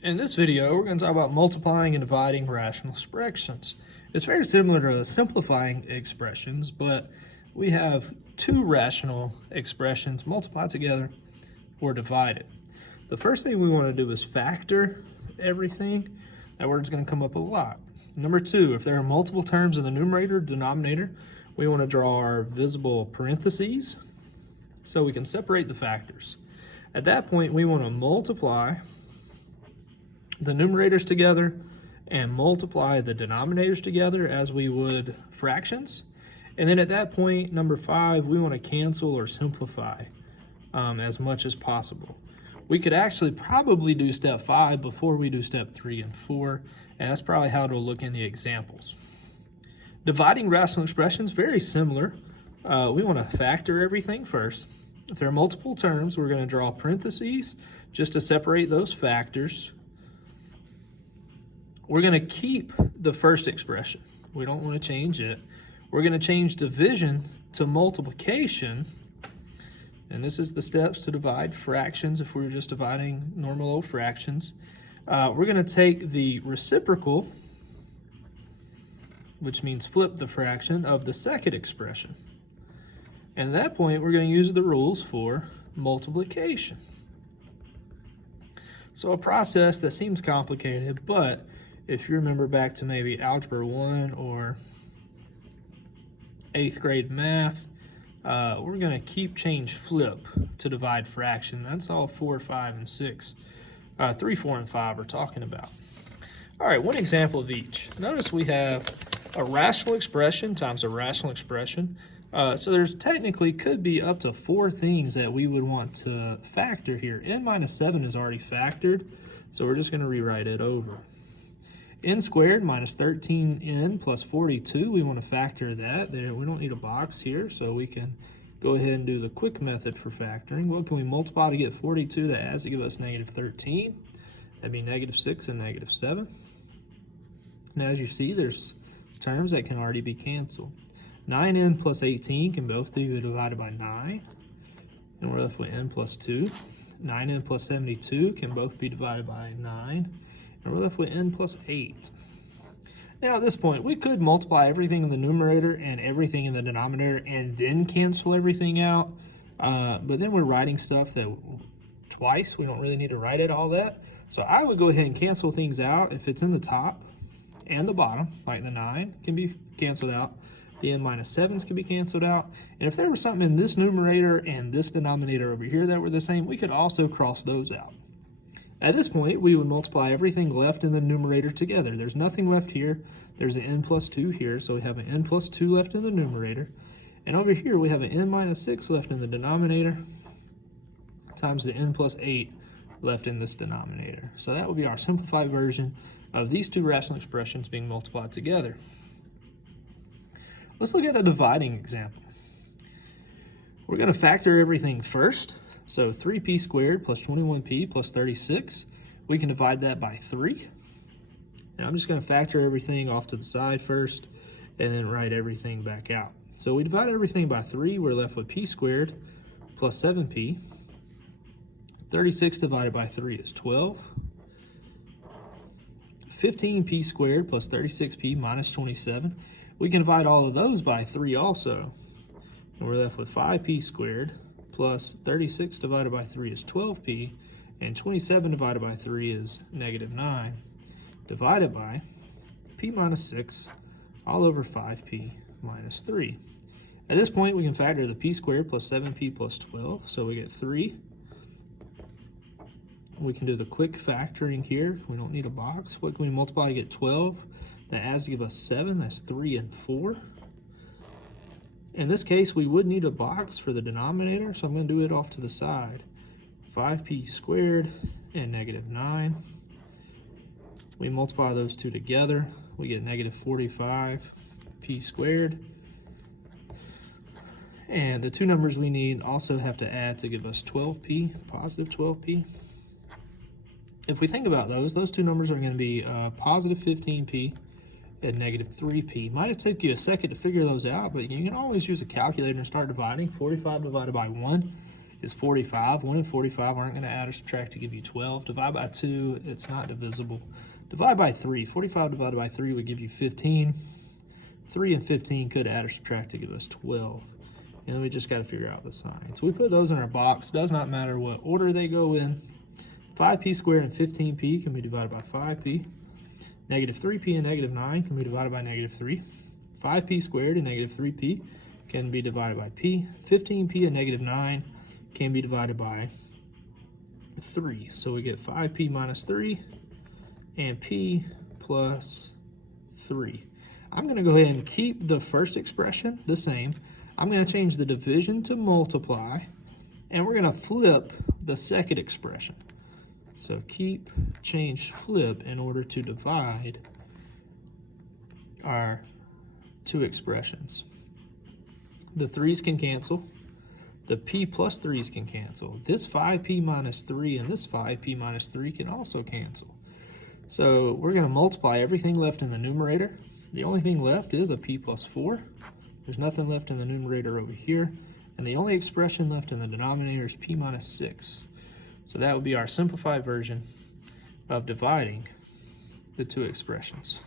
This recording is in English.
In this video, we're going to talk about multiplying and dividing rational expressions. It's very similar to simplifying expressions, but we have two rational expressions multiplied together or divided. The first thing we want to do is factor everything. That word's going to come up a lot. Number two, if there are multiple terms in the numerator or denominator, we want to draw our visible parentheses so we can separate the factors. At that point, we want to multiply the numerators together and multiply the denominators together as we would fractions. And then at that point, number 5, we want to cancel or simplify as much as possible. We could actually probably do step 5 before we do step 3 and 4, and that's probably how it'll look in the examples. Dividing rational expressions, very similar. We want to factor everything first. If there are multiple terms, we're going to draw parentheses just to separate those factors. We're going to keep the first expression. We don't want to change it. We're going to change division to multiplication. And this is the steps to divide fractions if we were just dividing normal old fractions. We're going to take the reciprocal, which means flip the fraction, of the second expression. And at that point, we're going to use the rules for multiplication. So a process that seems complicated, but if you remember back to maybe Algebra 1 or 8th grade math, we're going to keep, change, flip to divide fraction. That's all 4, 5, and 6. 3, 4, and 5 are talking about. All right, one example of each. Notice we have a rational expression times a rational expression. So there's technically could be up to 4 things that we would want to factor here. N minus 7 is already factored, so we're just going to rewrite it over. N squared minus 13n plus 42, we want to factor that. There, we don't need a box here, so we can go ahead and do the quick method for factoring. What can we multiply to get 42? That adds to give us negative 13. That'd be negative 6 and negative 7. Now, as you see, there's terms that can already be canceled. 9n plus 18 can both be divided by 9. And we're left with n plus 2. 9n plus 72 can both be divided by 9. And we're left with n plus 8. Now at this point, we could multiply everything in the numerator and everything in the denominator and then cancel everything out. But then we're writing stuff that twice. We don't really need to write it all that. So I would go ahead and cancel things out if it's in the top and the bottom, like the 9 can be canceled out. The n minus 7s can be canceled out. And if there was something in this numerator and this denominator over here that were the same, we could also cross those out. At this point, we would multiply everything left in the numerator together. There's nothing left here. There's an n plus 2 here, so we have an n plus 2 left in the numerator. And over here, we have an n minus 6 left in the denominator times the n plus 8 left in this denominator. So that would be our simplified version of these two rational expressions being multiplied together. Let's look at a dividing example. We're going to factor everything first. So 3p squared plus 21p plus 36, we can divide that by 3. And I'm just going to factor everything off to the side first and then write everything back out. So we divide everything by 3, we're left with p squared plus 7p. 36 divided by 3 is 12. 15p squared plus 36p minus 27. We can divide all of those by 3 also. And we're left with 5p squared plus 36 divided by 3 is 12p, and 27 divided by 3 is negative 9, divided by p minus 6 all over 5p minus 3. At this point, we can factor the p squared plus 7p plus 12, so we get 3. We can do the quick factoring here. We don't need a box. What can we multiply to get 12? That adds to give us 7. That's 3 and 4. In this case, we would need a box for the denominator, so I'm going to do it off to the side. 5p squared and negative 9. We multiply those two together. We get negative 45p squared. And the two numbers we need also have to add to give us 12p, positive 12p. If we think about those two numbers are going to be positive 15p and negative 3p. Might have taken you a second to figure those out, but you can always use a calculator and start dividing. 45 divided by 1 is 45. 1 and 45 aren't going to add or subtract to give you 12. Divide by 2, it's not divisible. Divide by 3. 45 divided by 3 would give you 15. 3 and 15 could add or subtract to give us 12. And then we just got to figure out the sign. So we put those in our box. Does not matter what order they go in. 5p squared and 15p can be divided by 5p. Negative 3p and negative 9 can be divided by negative 3. 5p squared and negative 3p can be divided by p. 15p and negative 9 can be divided by 3. So we get 5p minus 3 and p plus 3. I'm going to go ahead and keep the first expression the same. I'm going to change the division to multiply, and we're going to flip the second expression. So keep, change, flip in order to divide our two expressions. The 3's can cancel. The p plus 3's can cancel. This 5p minus 3 and this 5p minus 3 can also cancel. So we're going to multiply everything left in the numerator. The only thing left is a p plus 4. There's nothing left in the numerator over here. And the only expression left in the denominator is p minus 6. So that would be our simplified version of dividing the two expressions.